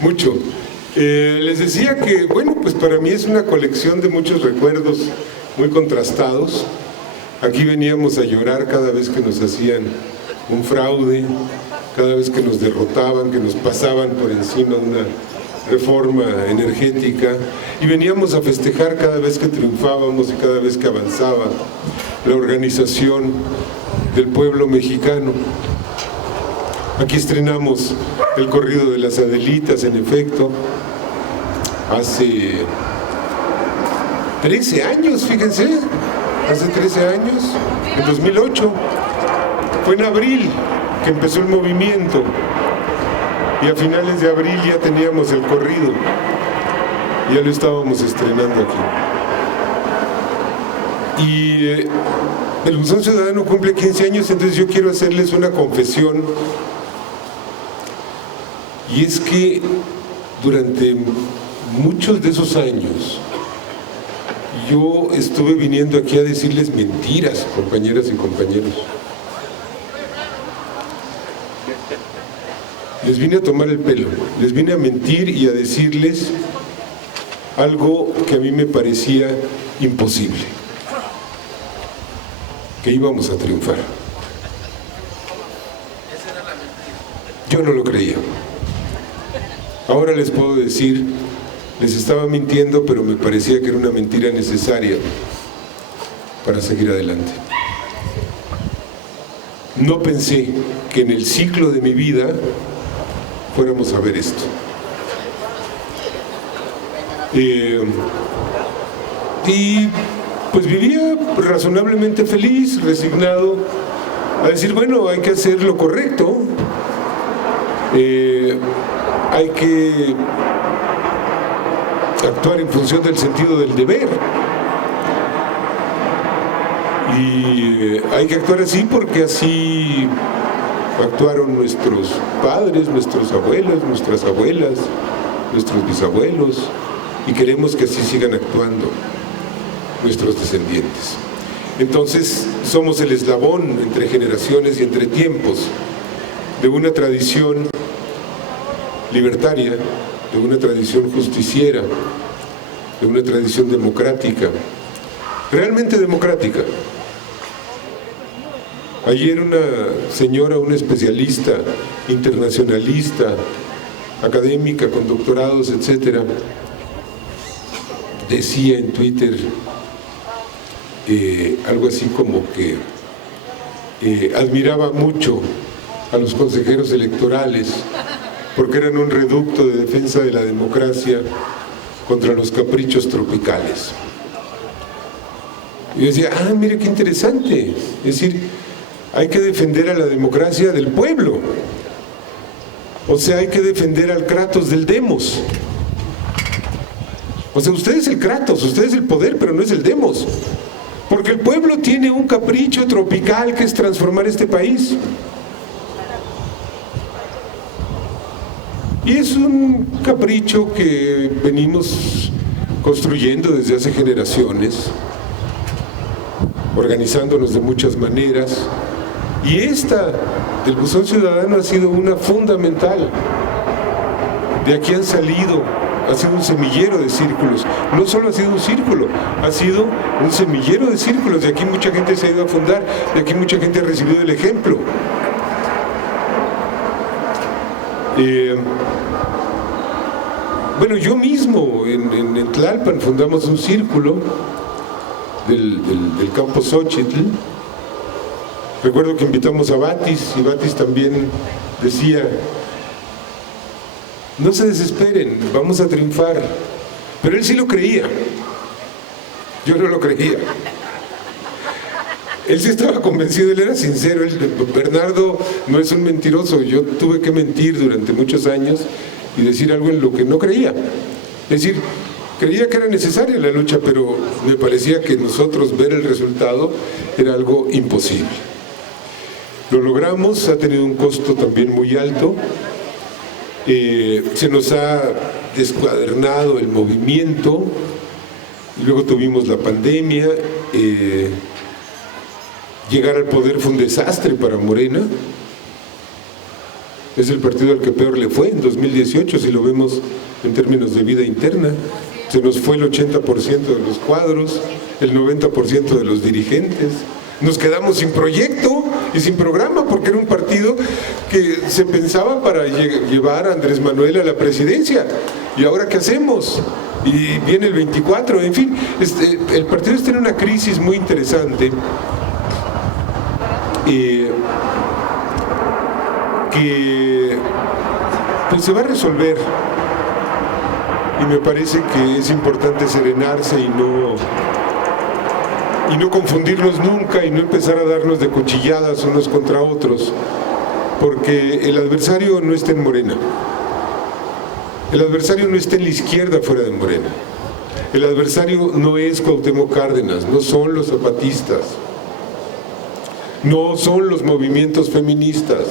Mucho. Les decía que, bueno, pues para mí es una colección de muchos recuerdos muy contrastados. Aquí veníamos a llorar cada vez que nos hacían un fraude, cada vez que nos derrotaban, que nos pasaban por encima de una reforma energética, y veníamos a festejar cada vez que triunfábamos y cada vez que avanzaba la organización del pueblo mexicano. Aquí estrenamos el corrido de las Adelitas, en efecto, hace 13 años, fíjense, hace 13 años, en 2008. Fue en abril que empezó el movimiento y a finales de abril ya teníamos el corrido, ya lo estábamos estrenando aquí. Y el Buzón Ciudadano cumple 15 años, entonces yo quiero hacerles una confesión. Y es que durante muchos de esos años yo estuve viniendo aquí a decirles mentiras, compañeras y compañeros. Les vine a tomar el pelo, les vine a mentir y a decirles algo que a mí me parecía imposible, que íbamos a triunfar. Yo no lo creía. Ahora les puedo decir, les estaba mintiendo, pero me parecía que era una mentira necesaria para seguir adelante. No pensé que en el ciclo de mi vida fuéramos a ver esto. Y pues vivía razonablemente feliz, resignado, a decir, bueno, hay que hacer lo correcto. Hay que actuar en función del sentido del deber y hay que actuar así porque así actuaron nuestros padres, nuestros abuelos, nuestras abuelas, nuestros bisabuelos, y queremos que así sigan actuando nuestros descendientes. Entonces somos el eslabón entre generaciones y entre tiempos de una tradición libertaria, de una tradición justiciera, de una tradición democrática, realmente democrática. Ayer una señora, una especialista, internacionalista, académica con doctorados, etcétera, decía en Twitter algo así como que admiraba mucho a los consejeros electorales porque eran un reducto de defensa de la democracia contra los caprichos tropicales. Y yo decía, mire qué interesante, es decir, hay que defender a la democracia del pueblo, o sea, hay que defender al Kratos del Demos. O sea, usted es el Kratos, usted es el poder, pero no es el Demos, porque el pueblo tiene un capricho tropical que es transformar este país. Y es un capricho que venimos construyendo desde hace generaciones, organizándonos de muchas maneras, y esta del Buzón Ciudadano ha sido una fundamental. De aquí han salido, ha sido un semillero de círculos, no solo ha sido un círculo, ha sido un semillero de círculos, de aquí mucha gente se ha ido a fundar, de aquí mucha gente ha recibido el ejemplo. Bueno, yo mismo en Tlalpan fundamos un círculo del campo Xochitl. Recuerdo que invitamos a Batis y Batis también decía, no se desesperen, vamos a triunfar. Pero él sí lo creía, yo no lo creía. Él sí estaba convencido, él era sincero. Bernardo no es un mentiroso, yo tuve que mentir durante muchos años y decir algo en lo que no creía. Es decir, creía que era necesaria la lucha, pero me parecía que nosotros ver el resultado era algo imposible. Lo logramos, ha tenido un costo también muy alto, se nos ha descuadernado el movimiento, y luego tuvimos la pandemia, llegar al poder fue un desastre para Morena. Es el partido al que peor le fue en 2018, si lo vemos en términos de vida interna. Se nos fue el 80% de los cuadros, el 90% de los dirigentes. Nos quedamos sin proyecto y sin programa, porque era un partido que se pensaba para llevar a Andrés Manuel a la presidencia. ¿Y ahora qué hacemos? Y viene el 24, en fin, el partido está en una crisis muy interesante que pues se va a resolver, y me parece que es importante serenarse y no confundirnos nunca y no empezar a darnos de cuchilladas unos contra otros, porque el adversario no está en Morena, el adversario no está en la izquierda fuera de Morena, el adversario no es Cuauhtémoc Cárdenas, no son los zapatistas, no son los movimientos feministas.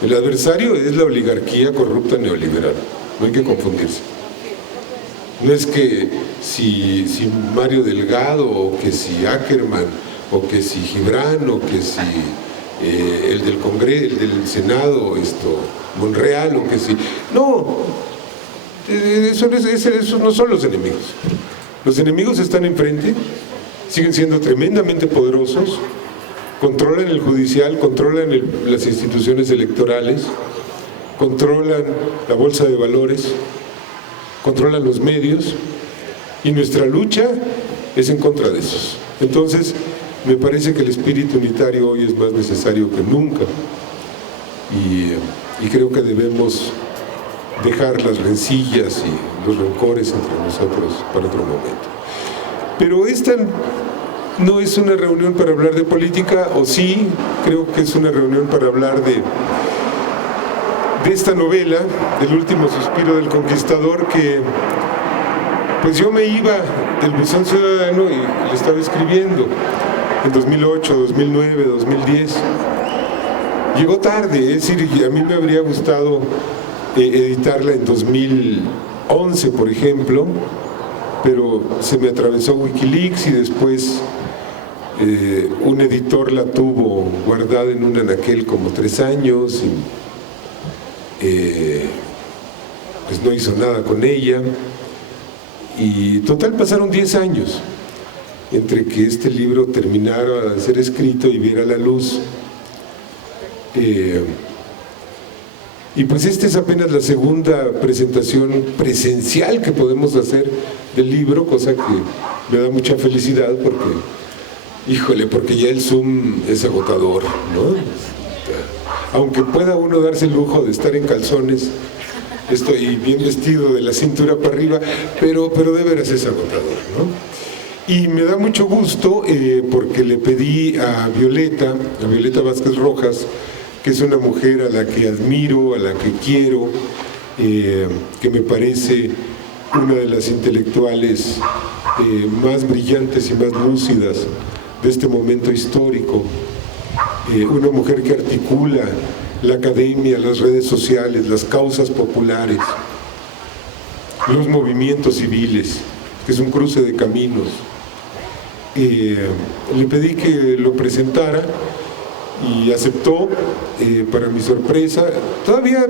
El adversario es la oligarquía corrupta neoliberal, no hay que confundirse. No es que si Mario Delgado, o que si Ackerman, o que si Gibran, o que si el del Congreso, el del Senado, Monreal, o que si... No, esos no son los enemigos. Los enemigos están enfrente, siguen siendo tremendamente poderosos, controlan el judicial, controlan las instituciones electorales, controlan la bolsa de valores, controlan los medios, y nuestra lucha es en contra de esos. Entonces, me parece que el espíritu unitario hoy es más necesario que nunca, y creo que debemos dejar las rencillas y los rencores entre nosotros para otro momento. Pero esta no es una reunión para hablar de política, o sí, creo que es una reunión para hablar de esta novela, del último suspiro del conquistador, que pues yo me iba del Buzón Ciudadano y le estaba escribiendo en 2008, 2009, 2010. Llegó tarde, es decir, a mí me habría gustado editarla en 2011, por ejemplo, pero se me atravesó Wikileaks y después un editor la tuvo guardada en un anaquel como 3 años y pues no hizo nada con ella, y total pasaron 10 años entre que este libro terminara de ser escrito y viera la luz. Y pues esta es apenas la segunda presentación presencial que podemos hacer del libro, cosa que me da mucha felicidad porque ya el Zoom es agotador, ¿no? Aunque pueda uno darse el lujo de estar en calzones, estoy bien vestido de la cintura para arriba, pero de veras es agotador, ¿no? Y me da mucho gusto porque le pedí a Violeta Vázquez Rojas, que es una mujer a la que admiro, a la que quiero, que me parece una de las intelectuales más brillantes y más lúcidas de este momento histórico, una mujer que articula la academia, las redes sociales, las causas populares, los movimientos civiles, que es un cruce de caminos. Le pedí que lo presentara y aceptó, para mi sorpresa. Todavía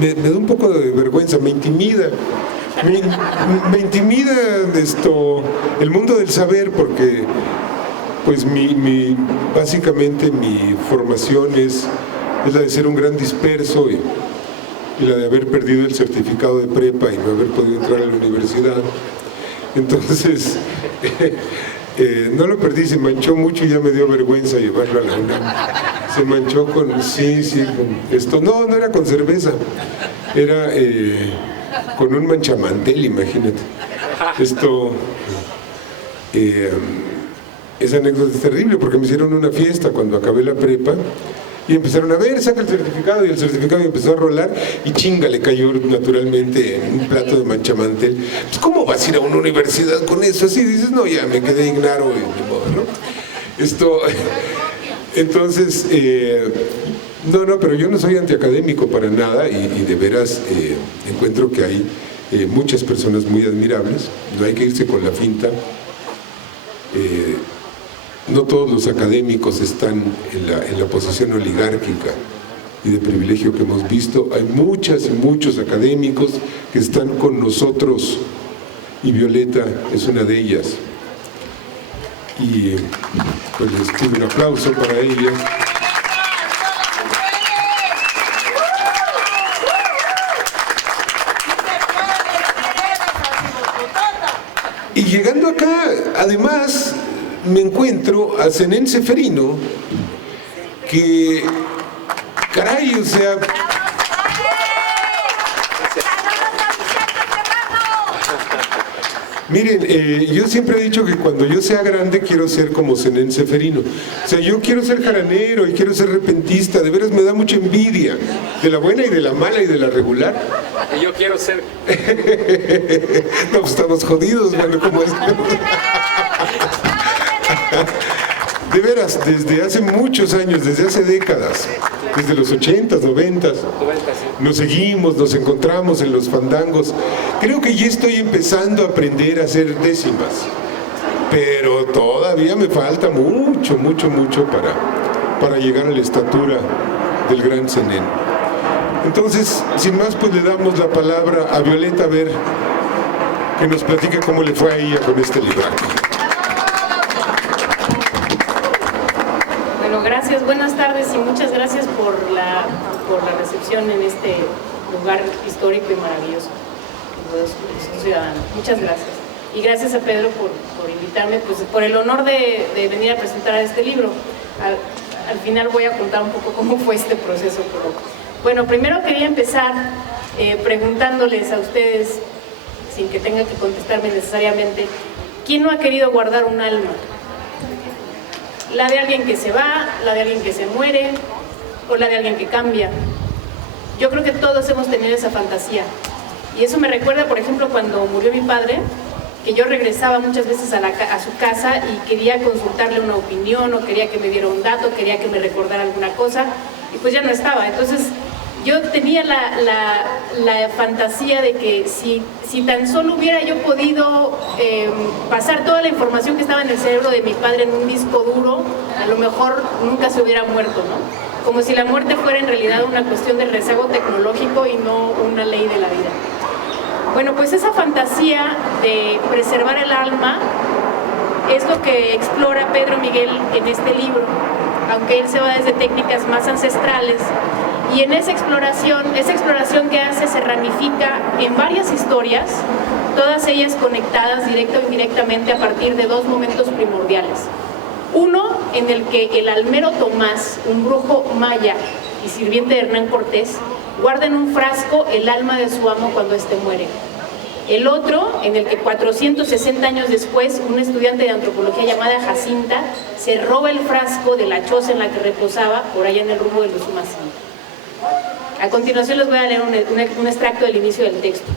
me da un poco de vergüenza, me intimida el mundo del saber, porque pues básicamente mi formación es la de ser un gran disperso y la de haber perdido el certificado de prepa y no haber podido entrar a la universidad. Entonces no lo perdí, se manchó mucho y ya me dio vergüenza llevarlo a la UNAM. Se manchó con no era con cerveza, era con un manchamantel, imagínate. Esa anécdota es terrible porque me hicieron una fiesta cuando acabé la prepa y empezaron a ver, saca el certificado, y el certificado empezó a rolar y chinga, le cayó naturalmente en un plato de manchamantel. Pues ¿cómo vas a ir a una universidad con eso? Así dices, no, ya me quedé ignaro, ¿no? Entonces, no, pero yo no soy antiacadémico para nada, y de veras encuentro que hay muchas personas muy admirables, no hay que irse con la finta. No todos los académicos están en la posición oligárquica y de privilegio que hemos visto. Hay muchas y muchos académicos que están con nosotros y Violeta es una de ellas. Y pues les pido un aplauso para ella. Y llegando acá, además, me encuentro a Zenén Ceferino, que, caray, o sea... Miren, yo siempre he dicho que cuando yo sea grande quiero ser como Zenén Ceferino. O sea, yo quiero ser jaranero y quiero ser repentista. De veras me da mucha envidia. De la buena y de la mala y de la regular. Y yo quiero ser... No, pues estamos jodidos, bueno, como es. De veras, desde hace muchos años, desde hace décadas, desde los 80s, 90s, nos seguimos, nos encontramos en los fandangos. Creo que ya estoy empezando a aprender a hacer décimas, pero todavía me falta mucho para llegar a la estatura del gran Zenén. Entonces, sin más, pues le damos la palabra a Violeta, a ver que nos platique cómo le fue a ella con este libraco. Bueno, gracias, buenas tardes y muchas gracias por la recepción en este lugar histórico y maravilloso. Ciudadano. Muchas gracias. Y gracias a Pedro por invitarme, pues por el honor de venir a presentar este libro. Al final voy a contar un poco cómo fue este proceso. Pero, bueno, primero quería empezar preguntándoles a ustedes, sin que tengan que contestarme necesariamente, ¿quién no ha querido guardar un alma? La de alguien que se va, la de alguien que se muere, o la de alguien que cambia. Yo creo que todos hemos tenido esa fantasía. Y eso me recuerda, por ejemplo, cuando murió mi padre, que yo regresaba muchas veces a su casa y quería consultarle una opinión, o quería que me diera un dato, quería que me recordara alguna cosa, y pues ya no estaba. Entonces, yo tenía la fantasía de que si tan solo hubiera yo podido pasar toda la información que estaba en el cerebro de mi padre en un disco duro, a lo mejor nunca se hubiera muerto, ¿no? Como si la muerte fuera en realidad una cuestión de rezago tecnológico y no una ley de la vida. Bueno, pues esa fantasía de preservar el alma es lo que explora Pedro Miguel en este libro, aunque él se va desde técnicas más ancestrales, y en esa exploración que hace se ramifica en varias historias, todas ellas conectadas directa o indirectamente a partir de dos momentos primordiales. Uno, en el que el almero Tomás, un brujo maya y sirviente de Hernán Cortés, guarda en un frasco el alma de su amo cuando éste muere. El otro, en el que 460 años después, una estudiante de antropología llamada Jacinta se roba el frasco de la choza en la que reposaba por allá en el rumbo de los Umacinta. A continuación les voy a leer un extracto del inicio del texto.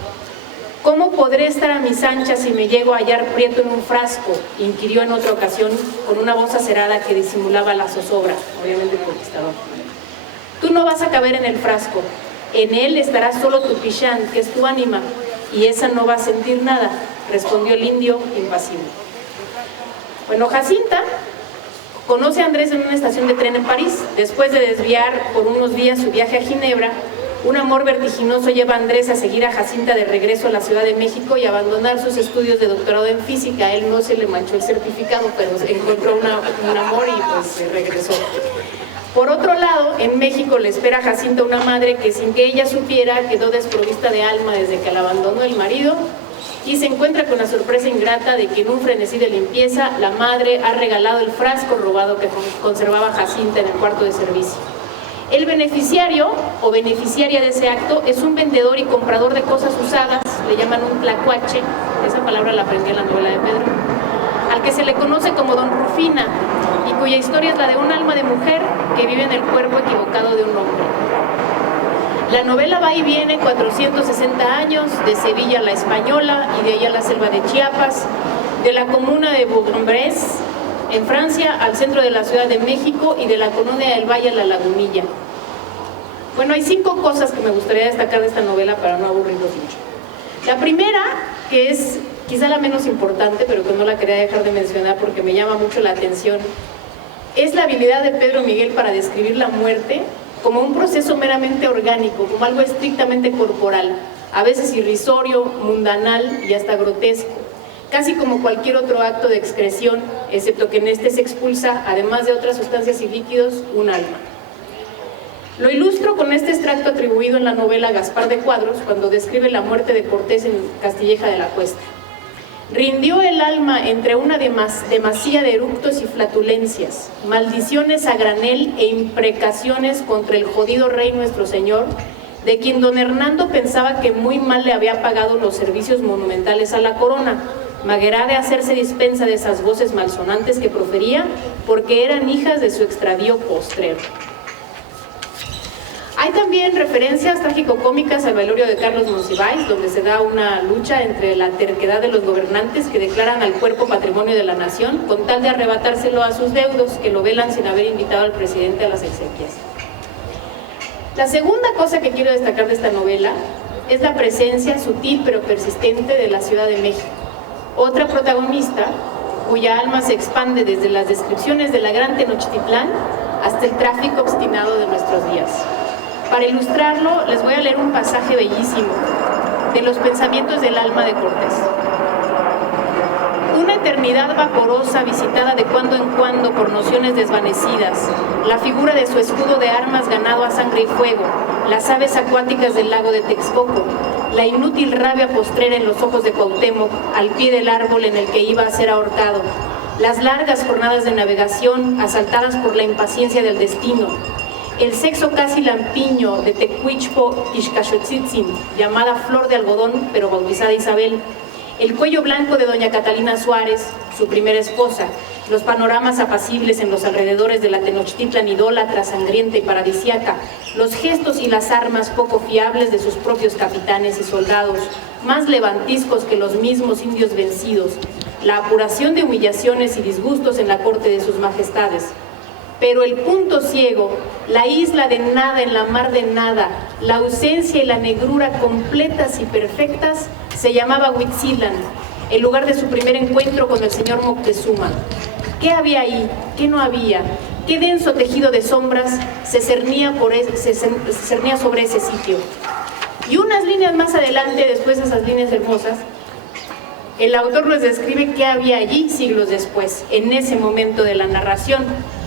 ¿Cómo podré estar a mis anchas si me llego a hallar prieto en un frasco?, inquirió en otra ocasión con una voz acerada que disimulaba la zozobra, obviamente el conquistador. Tú no vas a caber en el frasco, en él estará solo tu pichán, que es tu ánima, y esa no va a sentir nada, respondió el indio impasible. Bueno, Jacinta conoce a Andrés en una estación de tren en París. Después de desviar por unos días su viaje a Ginebra, un amor vertiginoso lleva a Andrés a seguir a Jacinta de regreso a la Ciudad de México y abandonar sus estudios de doctorado en física. A él no se le manchó el certificado, pero encontró un amor y pues regresó. Por otro lado, en México le espera a Jacinta una madre que, sin que ella supiera, quedó desprovista de alma desde que la abandonó el marido, y se encuentra con la sorpresa ingrata de que en un frenesí de limpieza la madre ha regalado el frasco robado que conservaba Jacinta en el cuarto de servicio. El beneficiario o beneficiaria de ese acto es un vendedor y comprador de cosas usadas, le llaman un tlacuache, esa palabra la aprendí en la novela de Pedro, al que se le conoce como Don Rufina, y cuya historia es la de un alma de mujer que vive en el cuerpo equivocado de un hombre. La novela va y viene 460 años, de Sevilla a la Española y de allá a la selva de Chiapas, de la comuna de Bourg-en-Bresse, en Francia, al centro de la Ciudad de México, y de la colonia del Valle a la Lagunilla. Bueno, hay 5 cosas que me gustaría destacar de esta novela para no aburrirlos mucho. La primera, que es quizá la menos importante, pero que no la quería dejar de mencionar porque me llama mucho la atención, es la habilidad de Pedro Miguel para describir la muerte como un proceso meramente orgánico, como algo estrictamente corporal, a veces irrisorio, mundanal y hasta grotesco, casi como cualquier otro acto de excreción, excepto que en este se expulsa, además de otras sustancias y líquidos, un alma. Lo ilustro con este extracto atribuido en la novela Gaspar de Cuadros, cuando describe la muerte de Cortés en Castilleja de la Cuesta. Rindió el alma entre una demasía de eructos y flatulencias, maldiciones a granel e imprecaciones contra el jodido rey nuestro señor, de quien don Hernando pensaba que muy mal le había pagado los servicios monumentales a la corona, maguerá de hacerse dispensa de esas voces malsonantes que profería, porque eran hijas de su extravío postrero. Hay también referencias trágico-cómicas al velorio de Carlos Monsiváis, donde se da una lucha entre la terquedad de los gobernantes que declaran al cuerpo patrimonio de la nación, con tal de arrebatárselo a sus deudos, que lo velan sin haber invitado al presidente a las exequias. La segunda cosa que quiero destacar de esta novela es la presencia sutil pero persistente de la Ciudad de México, otra protagonista cuya alma se expande desde las descripciones de la gran Tenochtitlán hasta el tráfico obstinado de nuestros días. Para ilustrarlo, les voy a leer un pasaje bellísimo de los pensamientos del alma de Cortés. Una eternidad vaporosa visitada de cuando en cuando por nociones desvanecidas, la figura de su escudo de armas ganado a sangre y fuego, las aves acuáticas del lago de Texcoco, la inútil rabia postrera en los ojos de Cuauhtémoc al pie del árbol en el que iba a ser ahorcado, las largas jornadas de navegación asaltadas por la impaciencia del destino, el sexo casi lampiño de Tecuichpo Tixcaxotzitzin, llamada Flor de Algodón, pero bautizada Isabel, el cuello blanco de doña Catalina Suárez, su primera esposa, los panoramas apacibles en los alrededores de la Tenochtitlan idólatra, sangrienta y paradisiaca, los gestos y las armas poco fiables de sus propios capitanes y soldados, más levantiscos que los mismos indios vencidos, la apuración de humillaciones y disgustos en la corte de sus majestades. Pero el punto ciego, la isla de nada en la mar de nada, la ausencia y la negrura completas y perfectas, se llamaba Huitzilan, el lugar de su primer encuentro con el señor Moctezuma. ¿Qué había ahí? ¿Qué no había? ¿Qué denso tejido de sombras se cernía sobre ese sitio? Y unas líneas más adelante, después de esas líneas hermosas, el autor nos describe qué había allí siglos después, en ese momento de la narración.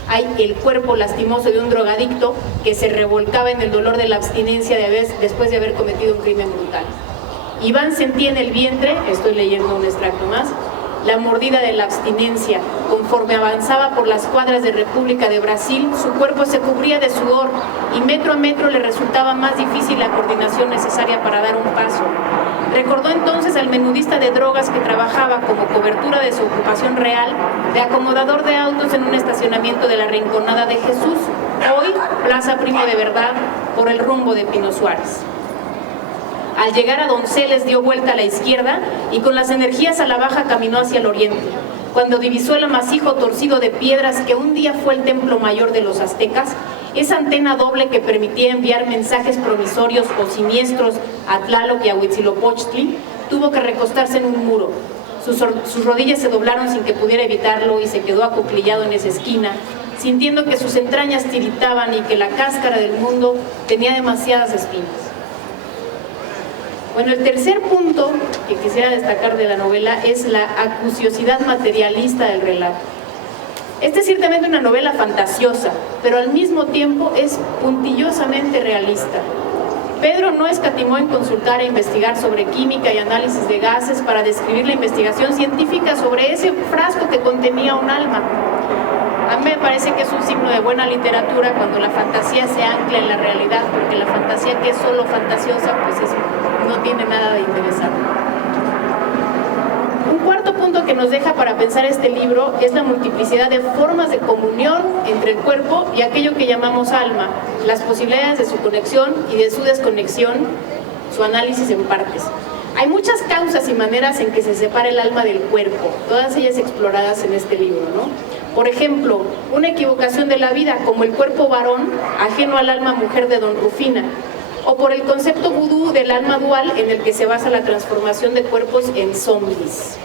Hay el cuerpo lastimoso de un drogadicto que se revolcaba en el dolor de la abstinencia después de haber cometido un crimen brutal. Iván sentía en el vientre, estoy leyendo un extracto más, la mordida de la abstinencia. Conforme avanzaba por las cuadras de República de Brasil, su cuerpo se cubría de sudor y metro a metro le resultaba más difícil la coordinación necesaria para dar un paso. Recordó entonces al menudista de drogas que trabajaba como cobertura de su ocupación real de acomodador de autos en un estacionamiento de la Rinconada de Jesús, hoy Plaza Primo de Verdad, por el rumbo de Pino Suárez. Al llegar a Donceles dio vuelta a la izquierda y con las energías a la baja caminó hacia el oriente. Cuando divisó el amasijo torcido de piedras que un día fue el templo mayor de los aztecas, esa antena doble que permitía enviar mensajes promisorios o siniestros a Tlaloc y a Huitzilopochtli, tuvo que recostarse en un muro. Sus rodillas se doblaron sin que pudiera evitarlo y se quedó acuclillado en esa esquina, sintiendo que sus entrañas tiritaban y que la cáscara del mundo tenía demasiadas espinas. Bueno, el tercer punto que quisiera destacar de la novela es la acuciosidad materialista del relato. Esta es ciertamente una novela fantasiosa, pero al mismo tiempo es puntillosamente realista. Pedro no escatimó en consultar e investigar sobre química y análisis de gases para describir la investigación científica sobre ese frasco que contenía un alma. A mí me parece que es un signo de buena literatura cuando la fantasía se ancla en la realidad, porque la fantasía que es solo fantasiosa, pues no tiene nada de interesante. Un cuarto punto que nos deja para pensar este libro es la multiplicidad de formas de comunión entre el cuerpo y aquello que llamamos alma, las posibilidades de su conexión y de su desconexión, su análisis en partes. Hay muchas causas y maneras en que se separa el alma del cuerpo, todas ellas exploradas en este libro, ¿no? Por ejemplo, una equivocación de la vida, como el cuerpo varón, ajeno al alma mujer de Don Rufina, o por el concepto vudú del alma dual en el que se basa la transformación de cuerpos en zombies.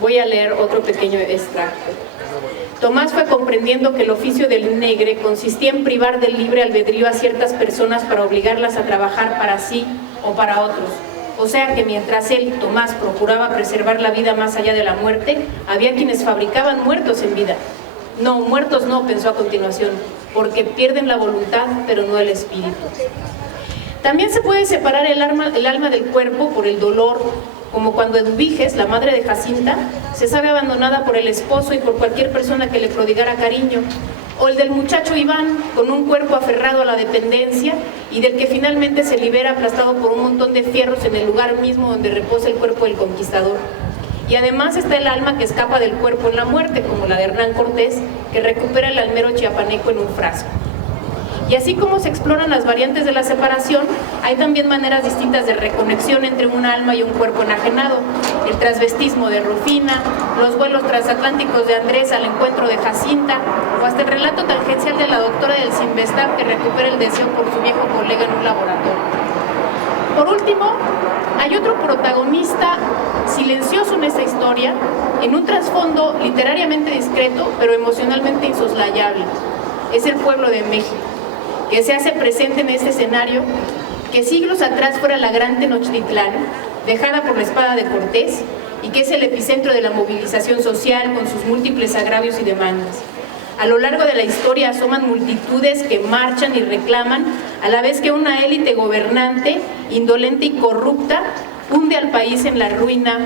Voy a leer otro pequeño extracto. Tomás fue comprendiendo que el oficio del negre consistía en privar del libre albedrío a ciertas personas para obligarlas a trabajar para sí o para otros. O sea que mientras él, Tomás, procuraba preservar la vida más allá de la muerte, había quienes fabricaban muertos en vida. No, muertos no, pensó a continuación, porque pierden la voluntad, pero no el espíritu. También se puede separar el alma del cuerpo por el dolor, como cuando Eduviges, la madre de Jacinta, se sabe abandonada por el esposo y por cualquier persona que le prodigara cariño, o el del muchacho Iván, con un cuerpo aferrado a la dependencia y del que finalmente se libera aplastado por un montón de fierros en el lugar mismo donde reposa el cuerpo del conquistador. Y además está el alma que escapa del cuerpo en la muerte, como la de Hernán Cortés, que recupera el almero chiapaneco en un frasco. Y así como se exploran las variantes de la separación, hay también maneras distintas de reconexión entre un alma y un cuerpo enajenado. El transvestismo de Rufina, los vuelos transatlánticos de Andrés al encuentro de Jacinta, o hasta el relato tangencial de la doctora del Sinvestab que recupera el deseo por su viejo colega en un laboratorio. Por último, hay otro protagonista silencioso en esta historia, en un trasfondo literariamente discreto, pero emocionalmente insoslayable. Es el pueblo de México, que se hace presente en este escenario, que siglos atrás fuera la gran Tenochtitlán, dejada por la espada de Cortés, y que es el epicentro de la movilización social con sus múltiples agravios y demandas. A lo largo de la historia asoman multitudes que marchan y reclaman, a la vez que una élite gobernante, indolente y corrupta, hunde al país en la ruina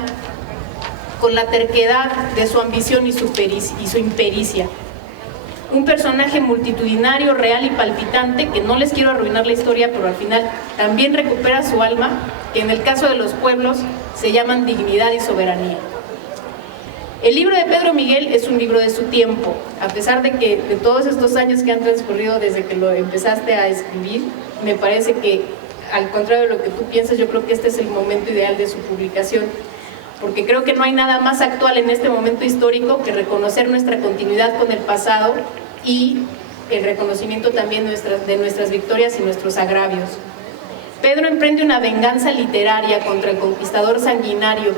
con la terquedad de su ambición y su impericia. Un personaje multitudinario, real y palpitante, que no les quiero arruinar la historia, pero al final también recupera su alma, que en el caso de los pueblos se llaman dignidad y soberanía. El libro de Pedro Miguel es un libro de su tiempo, a pesar de que de todos estos años que han transcurrido desde que lo empezaste a escribir, me parece que, al contrario de lo que tú piensas, yo creo que este es el momento ideal de su publicación, porque creo que no hay nada más actual en este momento histórico que reconocer nuestra continuidad con el pasado y el reconocimiento también de nuestras victorias y nuestros agravios. Pedro emprende una venganza literaria contra el conquistador sanguinario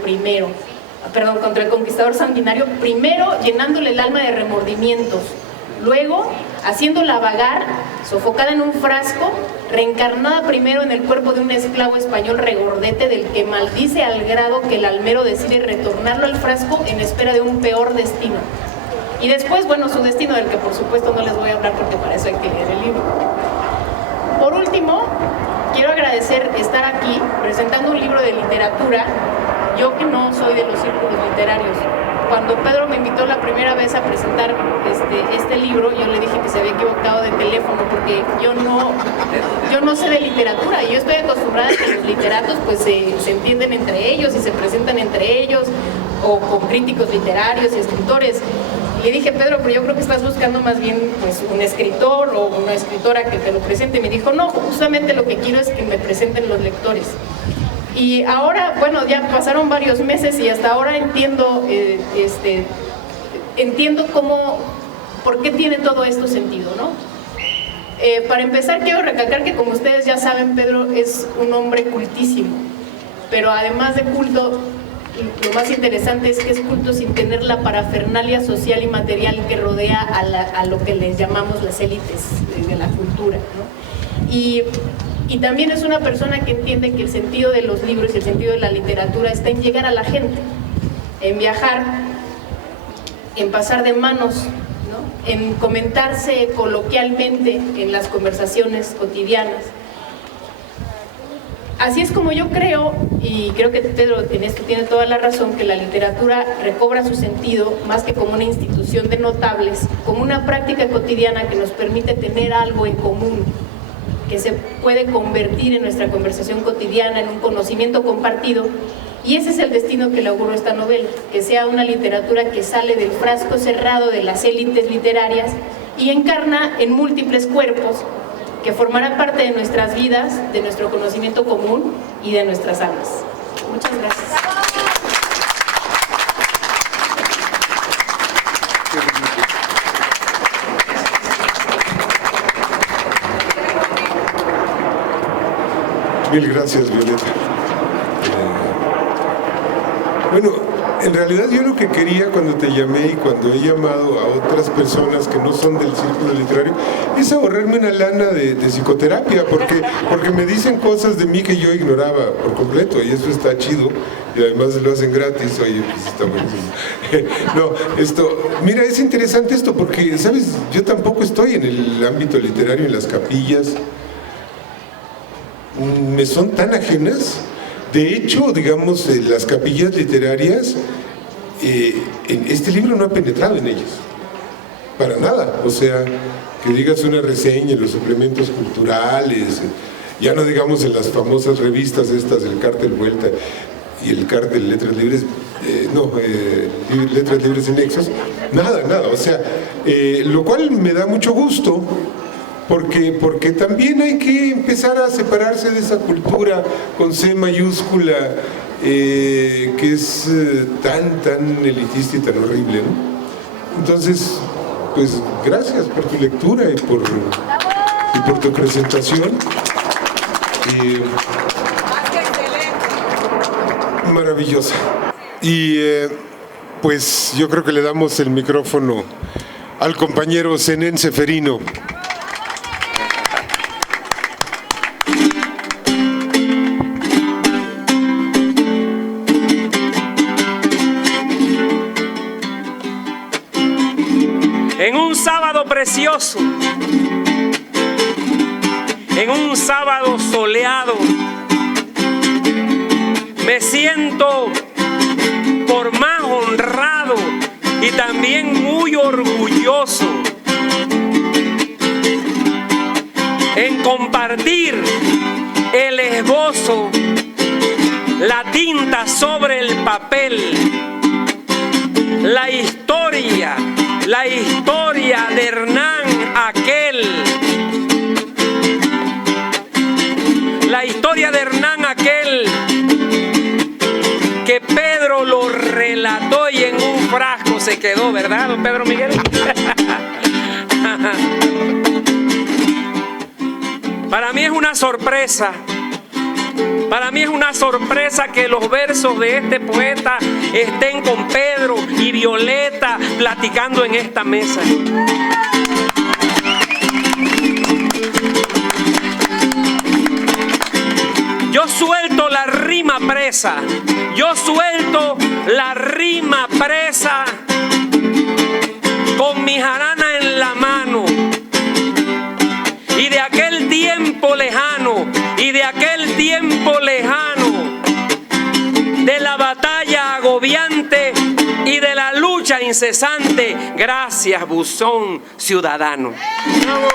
primero, llenándole el alma de remordimientos, luego haciéndola vagar, sofocada en un frasco, reencarnada primero en el cuerpo de un esclavo español regordete del que maldice al grado que el almero decide retornarlo al frasco en espera de un peor destino. Y después, bueno, su destino, del que por supuesto no les voy a hablar porque para eso hay que leer el libro. Por último, quiero agradecer estar aquí presentando un libro de literatura. Yo que no soy de los círculos literarios, cuando Pedro me invitó la primera vez a presentar este libro, yo le dije que se había equivocado de teléfono porque yo no sé de literatura, y yo estoy acostumbrada a que los literatos pues se entienden entre ellos y se presentan entre ellos, o con críticos literarios y escritores. Y le dije, Pedro, pero yo creo que estás buscando más bien pues un escritor o una escritora que te lo presente. Y me dijo, no, justamente lo que quiero es que me presenten los lectores. Y ahora, bueno, ya pasaron varios meses y hasta ahora entiendo por qué tiene todo esto sentido, ¿no? Para empezar, quiero recalcar que, como ustedes ya saben, Pedro es un hombre cultísimo, pero además de culto, lo más interesante es que es culto sin tener la parafernalia social y material que rodea a lo que les llamamos las élites de la cultura, ¿no? Y también es una persona que entiende que el sentido de los libros y el sentido de la literatura está en llegar a la gente, en viajar, en pasar de manos, ¿no? En comentarse coloquialmente en las conversaciones cotidianas. Así es como yo creo, y creo que Pedro en esto tiene toda la razón, que la literatura recobra su sentido más que como una institución de notables, como una práctica cotidiana que nos permite tener algo en común, que se puede convertir en nuestra conversación cotidiana, en un conocimiento compartido. Y ese es el destino que le auguro a esta novela, que sea una literatura que sale del frasco cerrado de las élites literarias y encarna en múltiples cuerpos que formarán parte de nuestras vidas, de nuestro conocimiento común y de nuestras almas. Muchas gracias. Mil gracias, Violeta. Bueno, En realidad yo lo que quería cuando te llamé y cuando he llamado a otras personas que no son del círculo literario es ahorrarme una lana de psicoterapia, porque me dicen cosas de mí que yo ignoraba por completo y eso está chido y además lo hacen gratis. Oye, pues está buenísimo. No, mira, es interesante esto porque, ¿sabes? Yo tampoco estoy en el ámbito literario, en las capillas. Me son tan ajenas. De hecho, digamos, las capillas literarias, este libro no ha penetrado en ellas, para nada. O sea, que digas una reseña en los suplementos culturales, ya no digamos en las famosas revistas estas, el Cartel Vuelta y el Cartel Letras Libres, Letras Libres en Nexos, nada. O sea, lo cual me da mucho gusto. Porque también hay que empezar a separarse de esa cultura con C mayúscula que es tan elitista y tan horrible, ¿no? Entonces, pues gracias por tu lectura y por tu presentación. Maravillosa. Y pues yo creo que le damos el micrófono al compañero Zenén Ceferino. En un sábado precioso, en un sábado soleado, me siento por más honrado y también muy orgulloso en compartir el esbozo, la tinta sobre el papel, la historia de Hernán Aquel. La historia de Hernán Aquel que Pedro lo relató y en un frasco se quedó, ¿verdad, don Pedro Miguel? Para mí es una sorpresa. Para mí es una sorpresa que los versos de este poeta estén con Pedro y Violeta platicando en esta mesa. Yo suelto la rima presa, con mi jarana en la mano. Y de aquel tiempo lejano, de la batalla agobiante y de la lucha incesante, gracias, buzón ciudadano. ¡Bravo!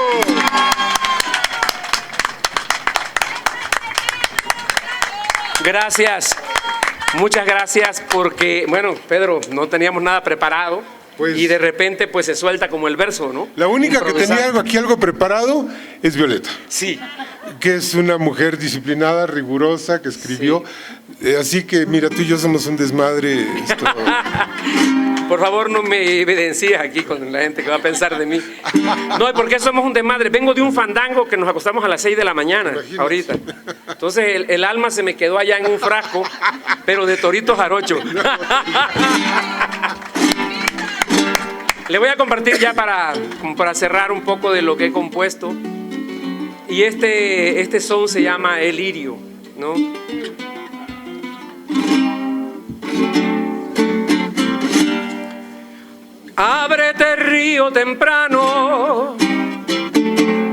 Gracias, muchas gracias, porque, bueno, Pedro, no teníamos nada preparado. Pues, y de repente pues se suelta como el verso, ¿no? La única que tenía algo preparado es Violeta. Sí. Que es una mujer disciplinada, rigurosa, que escribió. Sí. Así que mira, tú y yo somos un desmadre. Por favor, no me evidencies aquí con la gente que va a pensar de mí. No, ¿por qué somos un desmadre? Vengo de un fandango que nos acostamos a las 6 de la mañana, ahorita. Entonces el alma se me quedó allá en un frasco, pero de torito jarocho. Le voy a compartir ya para cerrar un poco de lo que he compuesto. Y este son se llama El Lirio, ¿no? Ábrete río temprano,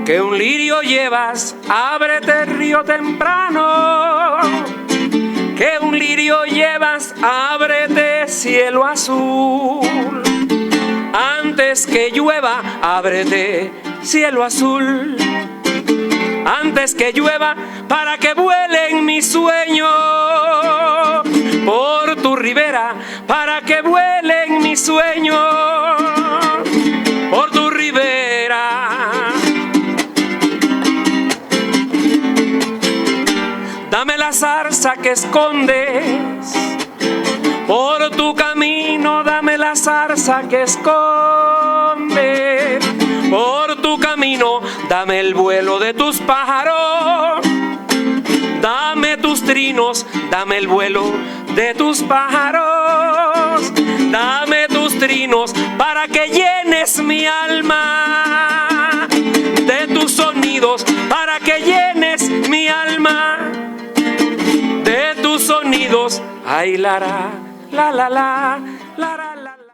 que un lirio llevas. Ábrete río temprano, que un lirio llevas. Ábrete cielo azul. Antes que llueva, ábrete cielo azul. Antes que llueva, para que vuelen mis sueños por tu ribera, para que vuelen mis sueños por tu ribera. Dame la zarza que escondes por tu camino, dame la zarza que escondes por tu camino, dame el vuelo de tus pájaros, dame tus trinos, dame el vuelo de tus pájaros. trinos, dame tus trinos para que llenes mi alma de tus sonidos, para que llenes mi alma de tus sonidos. Ay, la la la la la la la.